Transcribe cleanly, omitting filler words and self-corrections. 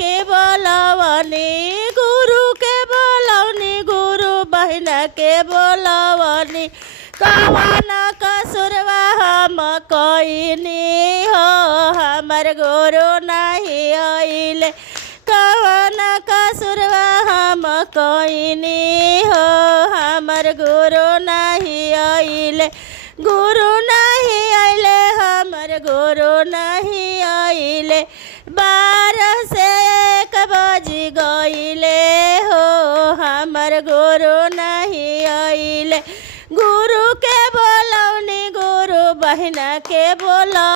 के बोलवनी गुरु के बोलवनी गुरु बहिना के बोलवनी कवन कसुरवा हम कइनी हो हमर गुरु नहीं अइले कवन कसुरवा हम कइनी हो हमर गुरु नहीं अइले गुरु नहीं अइले हमर गुरु नहीं अइले 12 से 1 बज गइले हो हमर गुरु नहीं अइले गुरु के बोलवनी गुरु बहिना के बोल